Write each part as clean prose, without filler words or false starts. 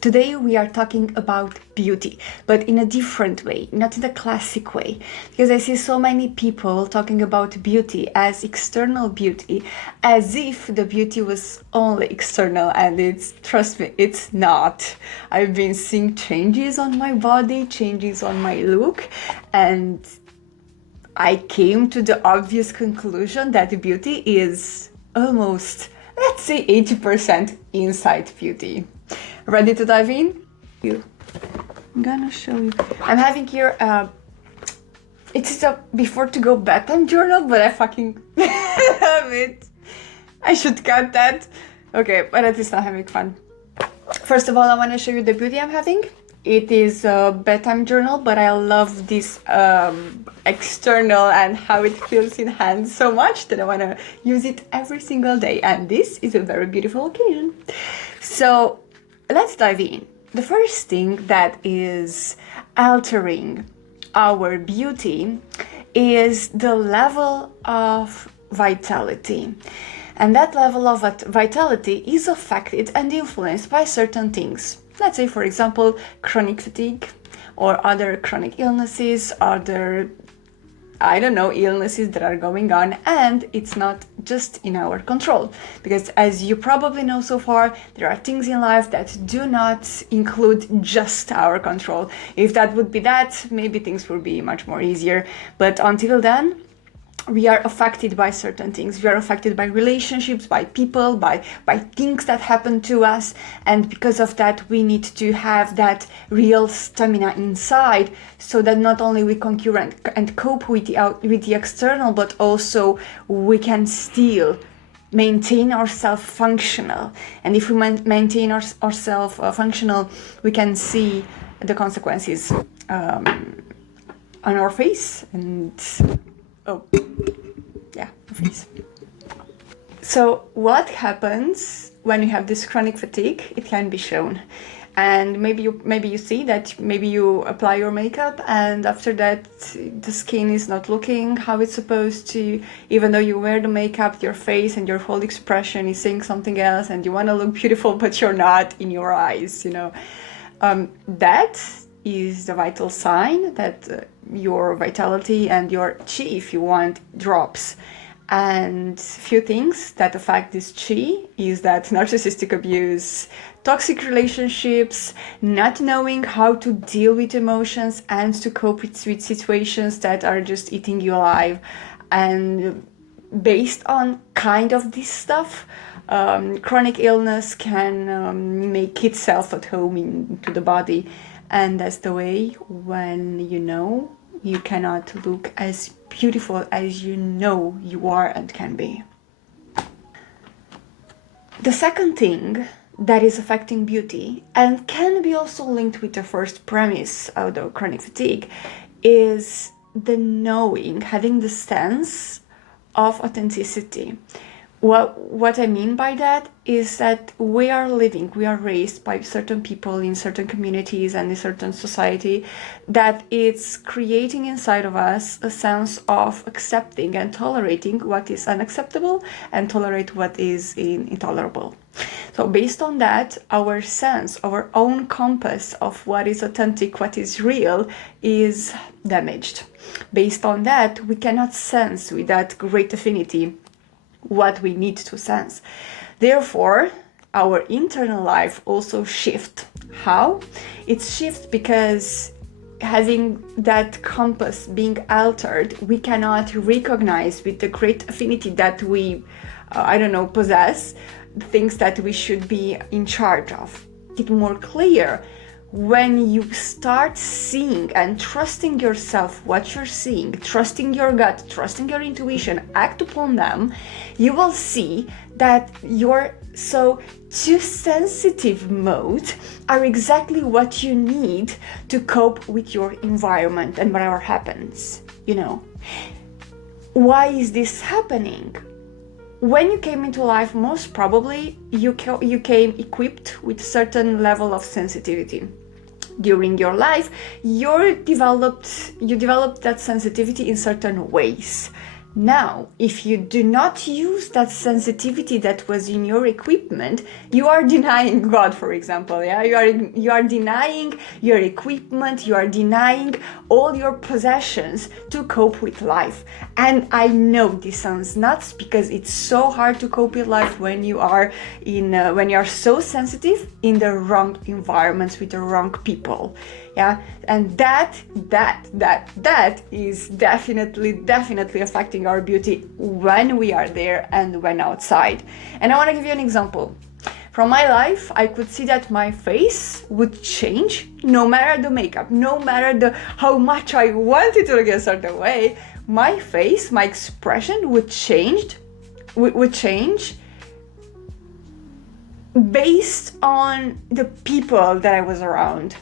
Today we are talking about beauty, but in a different way, not in the classic way, because I see so many people talking about beauty as external beauty, as if the beauty was only external, and trust me, it's not. I've been seeing changes on my body, changes on my look, and I came to the obvious conclusion that beauty is almost, let's say, 80% inside beauty. Ready to dive in? I'm gonna show you. I'm having here it's a before to go bedtime journal, but I fucking love it. I should cut that. Okay, but at least I'm having fun. First of all, I want to show you the beauty I'm having. It is a bedtime journal, but I love this external and how it feels in hands so much that I want to use it every single day. And this is a very beautiful occasion. So let's dive in. The first thing that is altering our beauty is the level of vitality. And that level of vitality is affected and influenced by certain things. Let's say, for example, chronic fatigue or other chronic illnesses, other, illnesses that are going on, and it's not just in our control. Because as you probably know so far, there are things in life that do not include just our control. If that would be that, maybe things would be much more easier. But until then, we are affected by certain things. We are affected by relationships, by people, by things that happen to us. And because of that, we need to have that real stamina inside so that not only we conquer and cope with the external, but also we can still maintain ourselves functional. And if we maintain ourselves functional, we can see the consequences on our face and face. So what happens when you have this chronic fatigue? It can be shown, and maybe you see that maybe you apply your makeup and after that the skin is not looking how it's supposed to, even though you wear the makeup, your face and your whole expression is saying something else, and you want to look beautiful but you're not in your eyes, that is the vital sign that your vitality and your chi, if you want, drops. And few things that affect this chi is that narcissistic abuse, toxic relationships, not knowing how to deal with emotions and to cope with situations that are just eating you alive. And based on kind of this stuff, chronic illness can make itself at home into the body. And that's the way when you cannot look as beautiful as you are and can be. The second thing that is affecting beauty, and can be also linked with the first premise of the chronic fatigue, is the knowing, having the sense of authenticity. What I mean by that is that we are raised by certain people in certain communities and in certain society, that it's creating inside of us a sense of accepting and tolerating what is unacceptable and tolerate what is intolerable. So based on that, our sense, our own compass of what is authentic, what is real, is damaged. Based on that, we cannot sense with that great affinity what we need to sense. Therefore, our internal life also shifts. How? It shifts because having that compass being altered, we cannot recognize with the great affinity that we, possess, things that we should be in charge of. It's more clear when you start seeing and trusting yourself, what you're seeing, trusting your gut, trusting your intuition, act upon them, you will see that your too sensitive mode are exactly what you need to cope with your environment and whatever happens, Why is this happening? When you came into life, most probably you came equipped with certain level of sensitivity. During your life, you developed that sensitivity in certain ways. Now, if you do not use that sensitivity that was in your equipment, you are denying God, for example. Yeah, you are denying your equipment, you are denying all your possessions to cope with life. And I know this sounds nuts because it's so hard to cope with life when you are when you are so sensitive in the wrong environments with the wrong people. Yeah, and that is definitely affecting our beauty when we are there and when outside. And I want to give you an example. From my life, I could see that my face would change no matter the makeup, no matter how much I wanted to look a certain way. My face, my expression would change based on the people that I was around.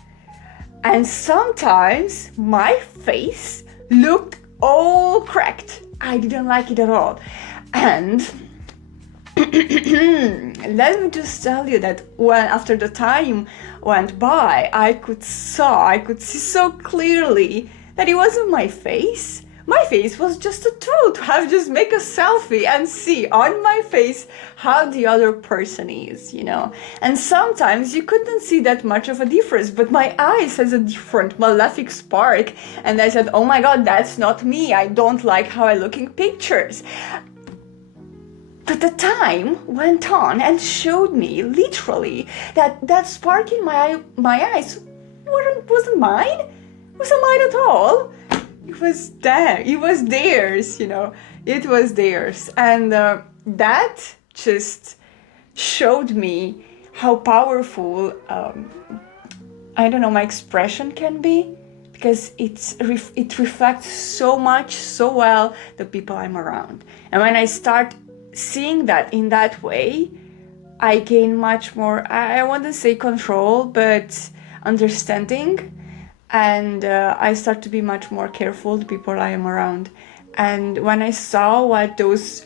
And sometimes my face looked all cracked. I didn't like it at all. And let me just tell you that when after the time went by, I could see so clearly that it wasn't my face. My face was just a tool to have just make a selfie and see on my face how the other person is, you know. And sometimes you couldn't see that much of a difference, but my eyes has a different malefic spark. And I said, oh my God, that's not me. I don't like how I look in pictures. But the time went on and showed me literally that spark in my eyes wasn't mine. Wasn't mine at all. It was there. It was theirs, you know. It was theirs. And that just showed me how powerful, my expression can be. Because it reflects so much, so well, the people I'm around. And when I start seeing that in that way, I gain much more, I wouldn't say control, but understanding. And I start to be much more careful the people I am around. And when I saw what those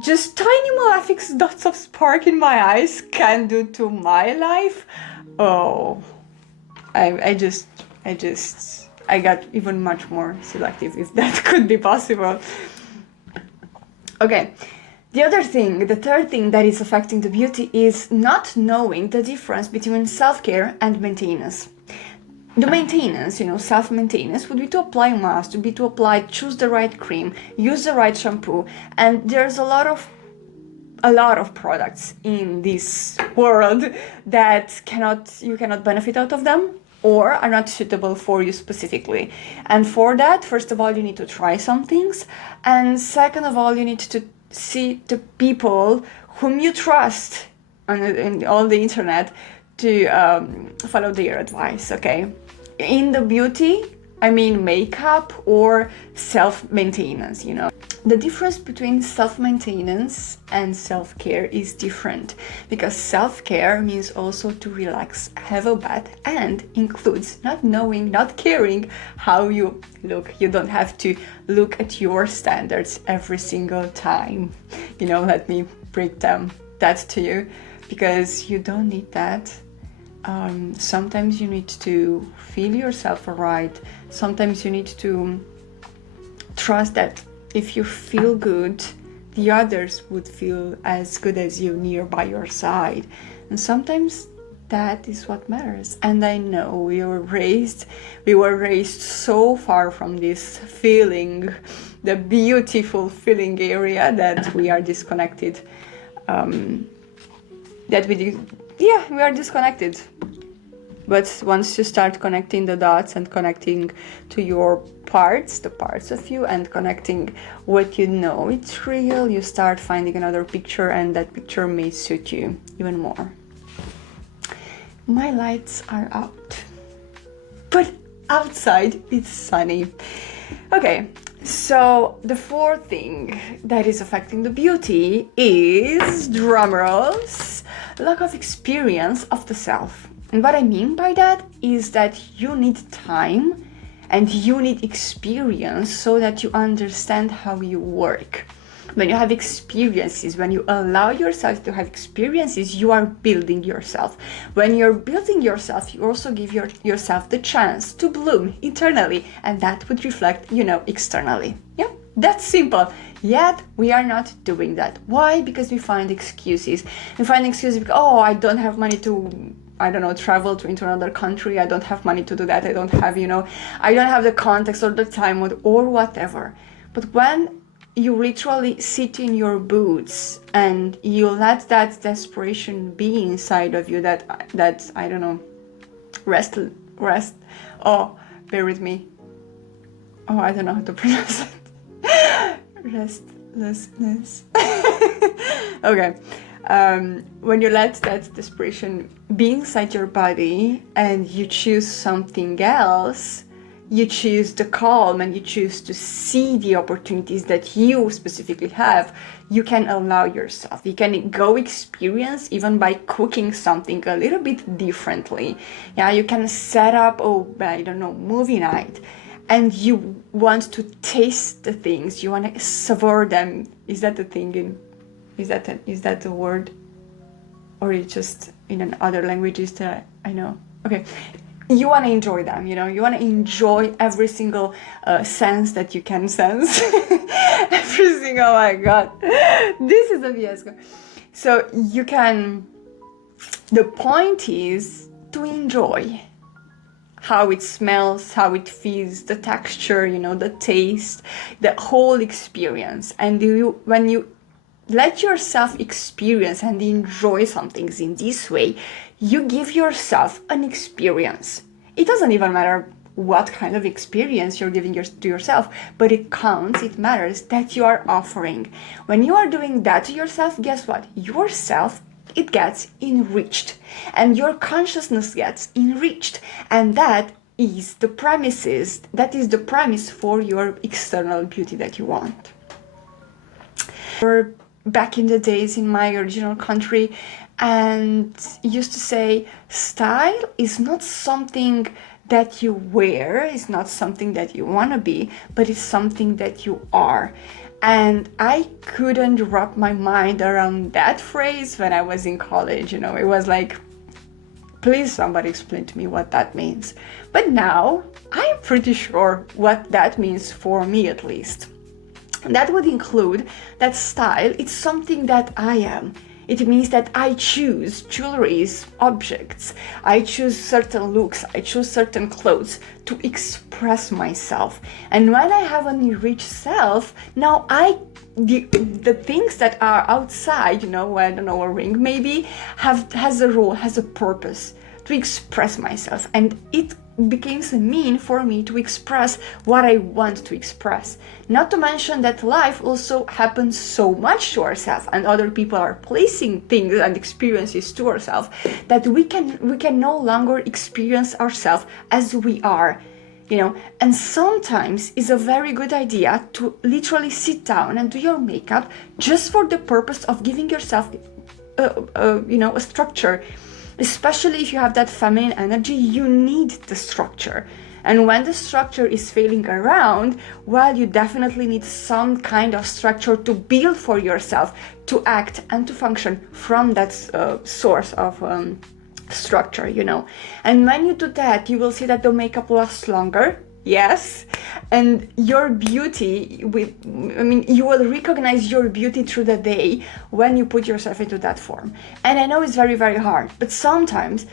just tiny malefic dots of spark in my eyes can do to my life, I got even much more selective, if that could be possible. Okay. The third thing that is affecting the beauty is not knowing the difference between self-care and maintenance. The maintenance, self-maintenance would be to apply a mask, choose the right cream, use the right shampoo, and there's a lot of products in this world that you cannot benefit out of them or are not suitable for you specifically. And for that, first of all, you need to try some things, and second of all, you need to see the people whom you trust on all the internet to follow their advice, okay? In the beauty, I mean makeup or self-maintenance, The difference between self-maintenance and self-care is different, because self-care means also to relax, have a bath, and includes not caring how you look. You don't have to look at your standards every single time. Let me break that to you, because you don't need that. Sometimes you need to feel yourself right. Sometimes you need to trust that if you feel good, the others would feel as good as you nearby your side. And sometimes that is what matters. And I know we were raised so far from this feeling, the beautiful feeling area, that we are disconnected. We are disconnected. But once you start connecting the dots and connecting to your the parts of you, and connecting what it's real, you start finding another picture, and that picture may suit you even more. My lights are out, but outside it's sunny. Okay, so the fourth thing that is affecting the beauty is, drumrolls, lack of experience of the self. And what I mean by that is that you need time and you need experience so that you understand how you work. When you have experiences, when you allow yourself to have experiences, you are building yourself. When you're building yourself, you also give yourself the chance to bloom internally, and that would reflect, externally. Yeah? That's simple. Yet we are not doing that. Why? Because we find excuses. We find excuses because, oh, I don't have money to, I don't know, travel into another country. I don't have money to do that. I don't have, I don't have the context or the time or whatever. But when you literally sit in your boots and you let that desperation be inside of you, that I don't know, rest. Oh, bear with me. Oh, I don't know how to pronounce it. Restlessness. Okay. When you let that desperation be inside your body and you choose something else, you choose the calm and you choose to see the opportunities that you specifically have, you can allow yourself. You can go experience even by cooking something a little bit differently. Yeah, you can set up, movie night. And you want to taste the things, you want to savor them. Is that the thing? Is that the word? Or it's just in other languages that I know? Okay. You want to enjoy them, you want to enjoy every single sense that you can sense. Every single, oh my God. This is a fiasco. So the point is to enjoy how it smells, how it feels, the texture, the taste, the whole experience. And when you let yourself experience and enjoy some things in this way, you give yourself an experience. It doesn't even matter what kind of experience you're giving to yourself, but it counts, it matters that you are offering. When you are doing that to yourself, guess what? Yourself, it gets enriched and your consciousness gets enriched, and that is the premise for your external beauty that you want. Back in the days in my original country, and used to say style is not something that you wear, it's not something that you want to be, but it's something that you are. And I couldn't wrap my mind around that phrase when I was in college. It was like, please somebody explain to me what that means. But now I'm pretty sure what that means, for me at least. And that would include that style, it's something that I am. It means that I choose jewelries, objects, I choose certain looks, I choose certain clothes to express myself. And when I have an enriched self, now the things that are outside, I don't know, a ring maybe, has a role, has a purpose to express myself. And it becomes a mean for me to express what I want to express. Not to mention that life also happens so much to ourselves, and other people are placing things and experiences to ourselves, that we can no longer experience ourselves as we are. And sometimes it's a very good idea to literally sit down and do your makeup just for the purpose of giving yourself a structure. Especially if you have that feminine energy, you need the structure. And when the structure is failing around, well, you definitely need some kind of structure to build for yourself, to act and to function from that source of structure, And when you do that, you will see that the makeup lasts longer. Yes, and your beauty, you will recognize your beauty through the day when you put yourself into that form. And I know it's very, very hard, but sometimes,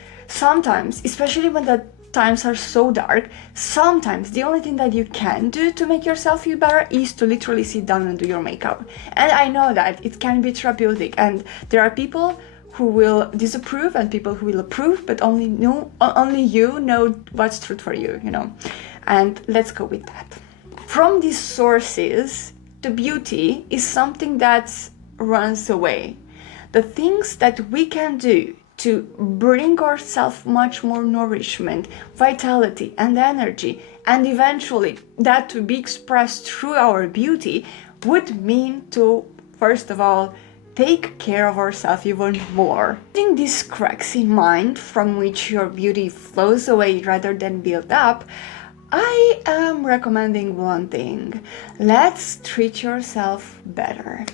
especially when the times are so dark, sometimes the only thing that you can do to make yourself feel better is to literally sit down and do your makeup. And I know that it can be therapeutic, and there are people who will disapprove and people who will approve, but only you know what's truth for you, And let's go with that. From these sources, the beauty is something that runs away. The things that we can do to bring ourselves much more nourishment, vitality, and energy, and eventually that to be expressed through our beauty, would mean to, first of all, take care of ourselves even more. Having these cracks in mind from which your beauty flows away rather than build up, I am recommending one thing. Let's treat yourself better,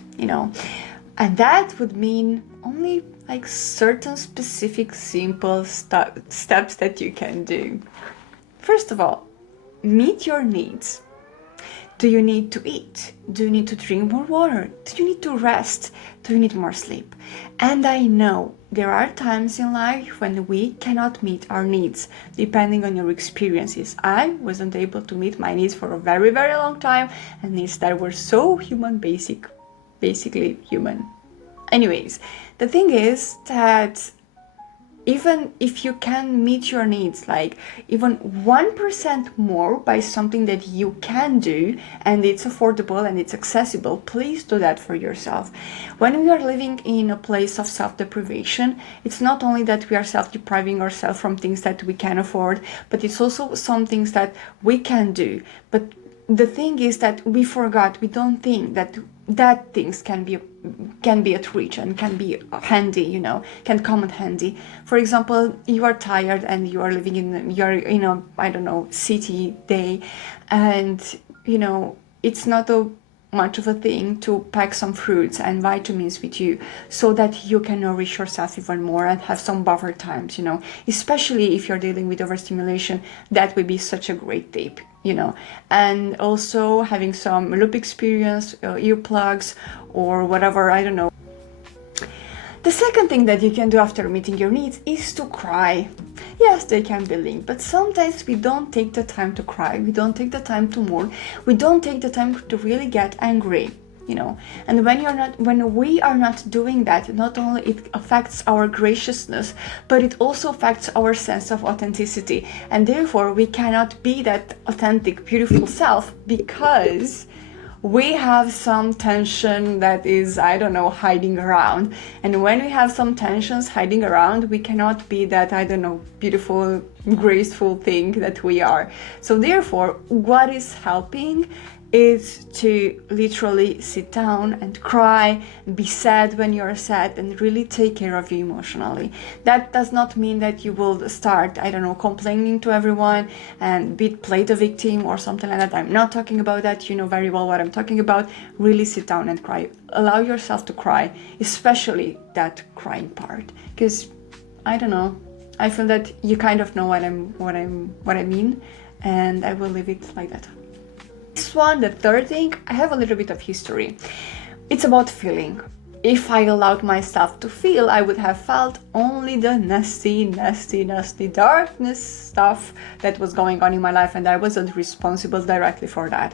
And that would mean only like certain specific simple steps that you can do. First of all, meet your needs. Do you need to eat? Do you need to drink more water? Do you need to rest? Do you need more sleep? And I know there are times in life when we cannot meet our needs, depending on your experiences. I wasn't able to meet my needs for a very, very long time, and needs that were so basically human. Anyways, the thing is that even if you can meet your needs, like even 1% more by something that you can do and it's affordable and it's accessible, please do that for yourself. When we are living in a place of self-deprivation, it's not only that we are self-depriving ourselves from things that we can afford, but it's also some things that we can do. But the thing is that we don't think that things can be at reach and can be handy, can come in handy. For example, you are tired and you're in a, I don't know, city day, and it's not much of a thing to pack some fruits and vitamins with you so that you can nourish yourself even more and have some buffer times, especially if you're dealing with overstimulation. That would be such a great tip. And also having some loop experience, earplugs or whatever, I don't know. The second thing that you can do after meeting your needs is to cry. Yes, they can be linked, but sometimes we don't take the time to cry, we don't take the time to mourn, we don't take the time to really get angry. And when we are not doing that, not only it affects our graciousness, but it also affects our sense of authenticity, and therefore we cannot be that authentic, beautiful self because we have some tension that is, I don't know, hiding around. And when we have some tensions hiding around, we cannot be that, I don't know, beautiful, graceful thing that we are. So therefore, what is helping is to literally sit down and cry, be sad when you're sad, and really take care of you emotionally. That does not mean that you will start, I don't know, complaining to everyone and play the victim or something like that. I'm not talking about that. You know very well what I'm talking about. Really sit down and cry. Allow yourself to cry, especially that crying part, because I don't know, I feel that you kind of know what I mean, and I will leave it like that. This one, the third thing, I have a little bit of history. It's about feeling. If I allowed myself to feel, I would have felt only the nasty darkness stuff that was going on in my life, and I wasn't responsible directly for that.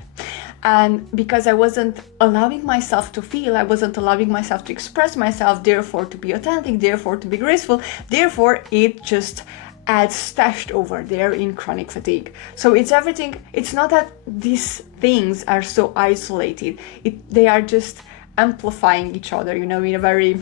And because I wasn't allowing myself to feel, I wasn't allowing myself to express myself, therefore to be authentic, therefore to be graceful, therefore it just adds stashed over there in chronic fatigue. So it's everything. It's not that these things are so isolated. They are just amplifying each other, in a very,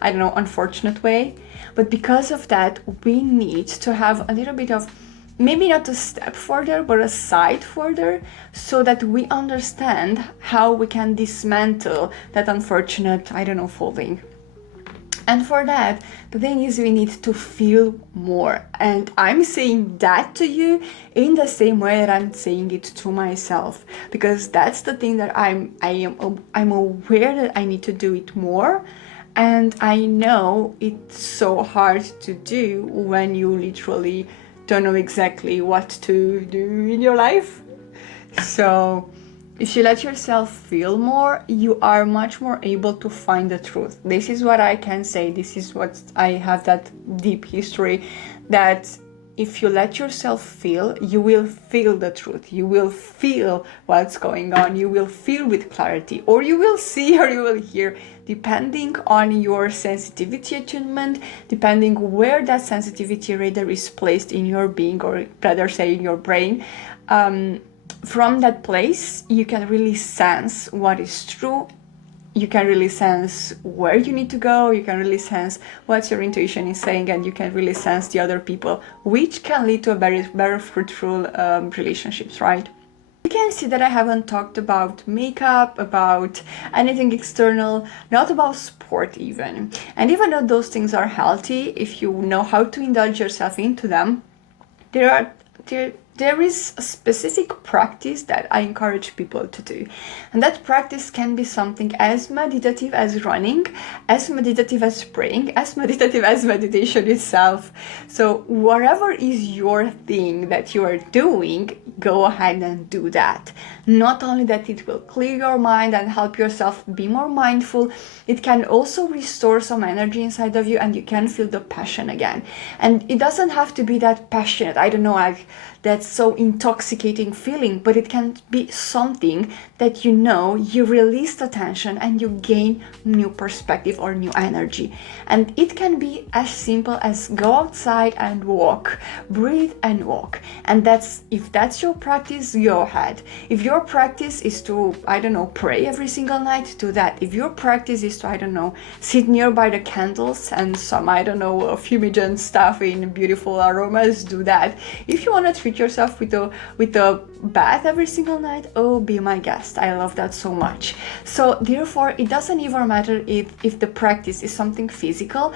I don't know, unfortunate way. But because of that, we need to have a little bit of, maybe not a step further, but a side further, so that we understand how we can dismantle that unfortunate, I don't know, folding. And for that, the thing is, we need to feel more. And I'm saying that to you in the same way that I'm saying it to myself, because that's the thing that I'm aware that I need to do it more. And I know it's so hard to do when you literally don't know exactly what to do in your life. So if you let yourself feel more, you are much more able to find the truth. This is what I can say. This is what I have that deep history, that if you let yourself feel, you will feel the truth. You will feel what's going on. You will feel with clarity, or you will see, or you will hear, depending on your sensitivity attunement, depending where that sensitivity radar is placed in your being, or rather say in your brain. From that place, you can really sense what is true. You can really sense where you need to go. You can really sense what your intuition is saying, and you can really sense the other people, which can lead to a very fruitful relationships, right? You can see that I haven't talked about makeup, about anything external, not about sport even. And even though those things are healthy, if you know how to indulge yourself into them, there there is a specific practice that I encourage people to do. And that practice can be something as meditative as running, as meditative as praying, as meditative as meditation itself. So whatever is your thing that you are doing, go ahead and do that. Not only that it will clear your mind and help yourself be more mindful, it can also restore some energy inside of you and you can feel the passion again. And it doesn't have to be that passionate, I don't know, like that so intoxicating feeling, but it can be something that you release the tension and you gain new perspective or new energy. And it can be as simple as go outside and walk, breathe and walk. And if that's your practice, go ahead. If your practice is to, I don't know, pray every single night, do that. If your practice is to, I don't know, sit nearby the candles and some, I don't know, fumigant stuff in beautiful aromas, do that. If you want to treat yourself with a bath every single night, oh, be my guest. I love that so much. So therefore, it doesn't even matter if the practice is something physical.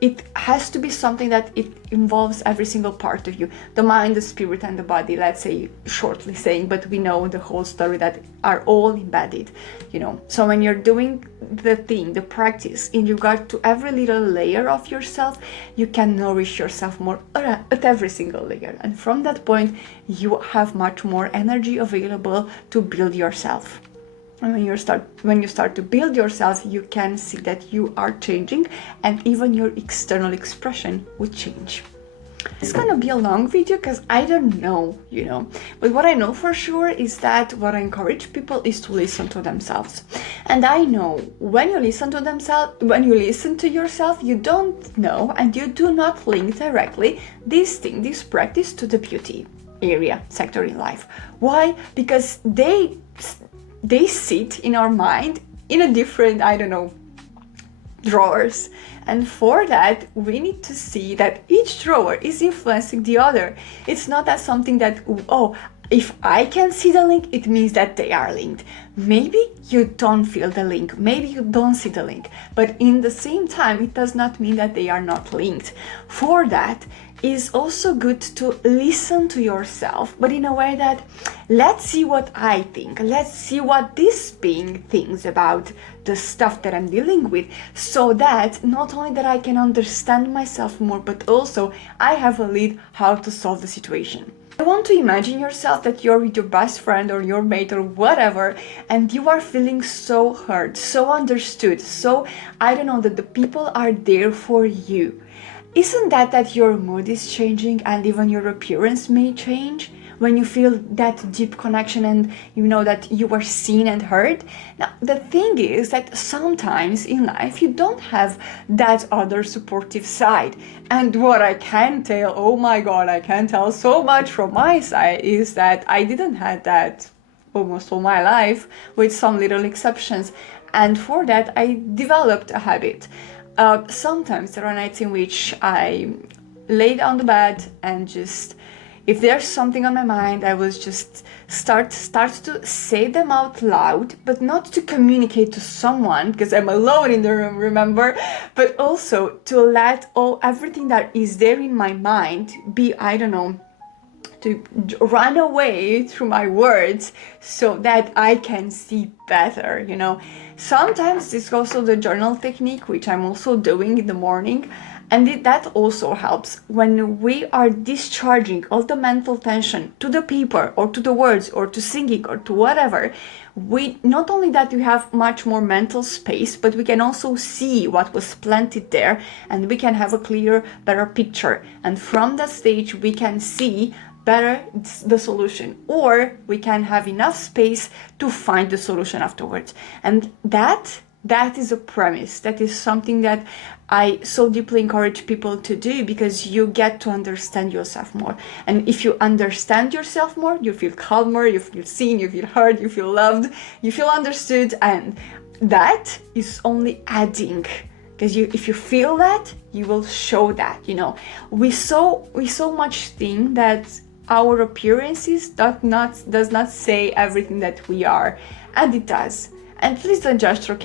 It has to be something that it involves every single part of you, the mind, the spirit, and the body, let's say, shortly saying, but we know the whole story that are all embedded, So when you're doing the practice in regard to every little layer of yourself, you can nourish yourself more at every single layer. And from that point, you have much more energy available to build yourself. And when you start to build yourself, you can see that you are changing and even your external expression will change. It's gonna be a long video because I don't know, but what I know for sure is that what I encourage people is to listen to themselves. And I know when you listen to yourself, you don't know and you do not link directly this practice to the beauty area sector in life. Why? Because they sit in our mind in a different, I don't know, drawers. And for that, we need to see that each drawer is influencing the other. It's not that something that, if I can see the link, it means that they are linked. Maybe you don't feel the link, maybe you don't see the link, but in the same time, it does not mean that they are not linked. For that, is also good to listen to yourself, but in a way that, let's see what I think, let's see what this being thinks about the stuff that I'm dealing with, so that not only that I can understand myself more, but also I have a lead how to solve the situation. I want to imagine yourself that you're with your best friend or your mate or whatever, and you are feeling so heard, so understood, so, I don't know, that the people are there for you. Isn't that your mood is changing and even your appearance may change when you feel that deep connection and you know that you are seen and heard? Now, the thing is that sometimes in life you don't have that other supportive side. And what I can tell, oh my God, I can tell so much from my side is that I didn't have that almost all my life, with some little exceptions. And for that, I developed a habit. Sometimes there are nights in which I lay down the bed and just, if there's something on my mind, I will just start to say them out loud, but not to communicate to someone because I'm alone in the room, remember? But also to let everything that is there in my mind be, I don't know, to run away through my words so that I can see better, Sometimes it's also the journal technique, which I'm also doing in the morning. And that also helps when we are discharging all the mental tension to the paper or to the words or to singing or to whatever. We not only that we have much more mental space, but we can also see what was planted there and we can have a clearer, better picture. And from that stage, we can see better the solution, or we can have enough space to find the solution afterwards. And that is a premise. That is something that I so deeply encourage people to do, because you get to understand yourself more. And if you understand yourself more, you feel calmer, you feel seen, you feel heard, you feel loved, you feel understood, and that is only adding. Because if you feel that, you will show that, We so much think that our appearances does not say everything that we are, and it does. And please don't judge through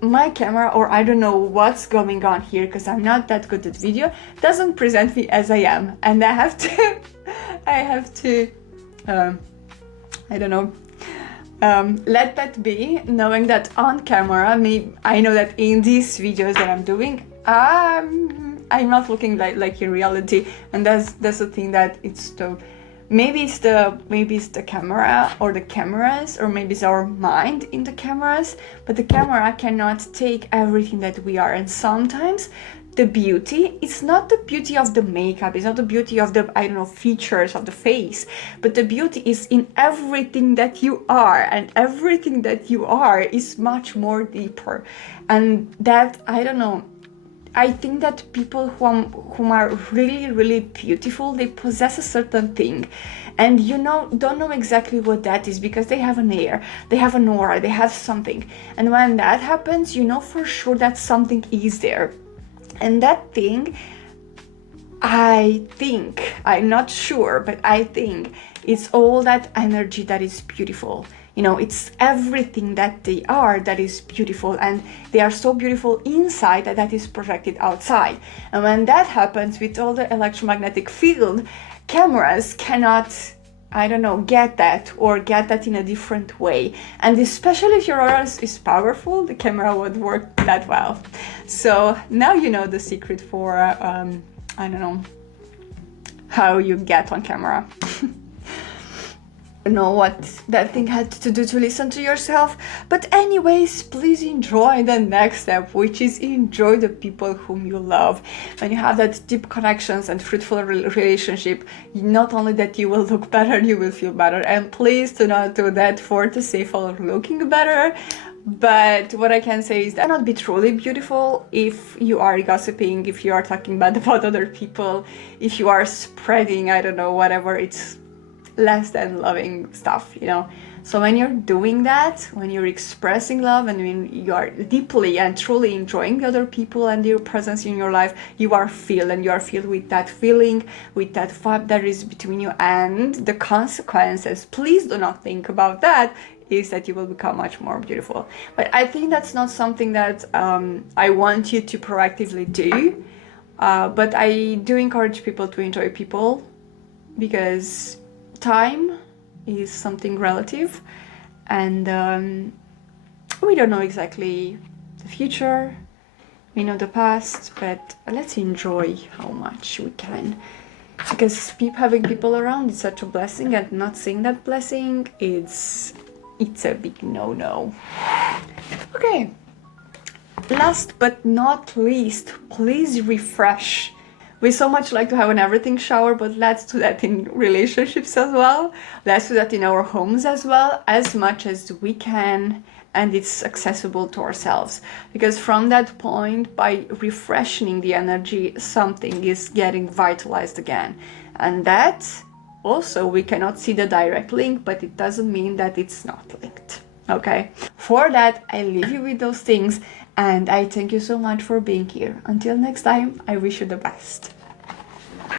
my camera, or I don't know what's going on here, because I'm not that good at video, doesn't present me as I am, and I I have to, I don't know, let that be, knowing that on camera, I know that in these videos that I'm doing, I'm not looking like in reality, and that's the thing that it's the maybe it's the camera or the cameras, or maybe it's our mind in the cameras, but the camera cannot take everything that we are. And sometimes the beauty, it's not the beauty of the makeup, it's not the beauty of the, I don't know, features of the face, but the beauty is in everything that you are, and everything that you are is much more deeper. And that, I don't know, I think that people who are really, really beautiful, they possess a certain thing, and you know, don't know exactly what that is, because they have an air, they have an aura, they have something. And when that happens, you know for sure that something is there. And that thing, I think, I'm not sure, but I think it's all that energy that is beautiful. You know, it's everything that they are that is beautiful, and they are so beautiful inside that is projected outside. And when that happens with all the electromagnetic field, cameras cannot, I don't know, get that, or get that in a different way. And especially if your aura is powerful, the camera would work that well. So now you know the secret for, I don't know, how you get on camera. Know what that thing had to do to listen to yourself. But anyways, please enjoy the next step, which is enjoy the people whom you love. When you have that deep connections and fruitful relationship, not only that you will look better, you will feel better. And please do not do that for the sake of looking better. But what I can say is that not be truly beautiful if you are gossiping, if you are talking bad about other people, if you are spreading, I don't know, whatever, it's less than loving stuff, you know. So when you're doing that, when you're expressing love, and when you are deeply and truly enjoying the other people and their presence in your life, you are filled, and you are filled with that feeling, with that vibe that is between you. And the consequences, please do not think about that, is that you will become much more beautiful. But I think that's not something that I want you to proactively do, but I do encourage people to enjoy people, because time is something relative, and we don't know exactly the future, we know the past, but let's enjoy how much we can, because having people around is such a blessing, and not seeing that blessing, it's a big no-no. Okay, last but not least, please refresh. We so much like to have an everything shower, but let's do that in relationships as well. Let's do that in our homes as well, as much as we can, and it's accessible to ourselves. Because from that point, by refreshing the energy, something is getting vitalized again. And that also, we cannot see the direct link, but it doesn't mean that it's not linked. Okay? For that, I leave you with those things, and I thank you so much for being here. Until next time, I wish you the best.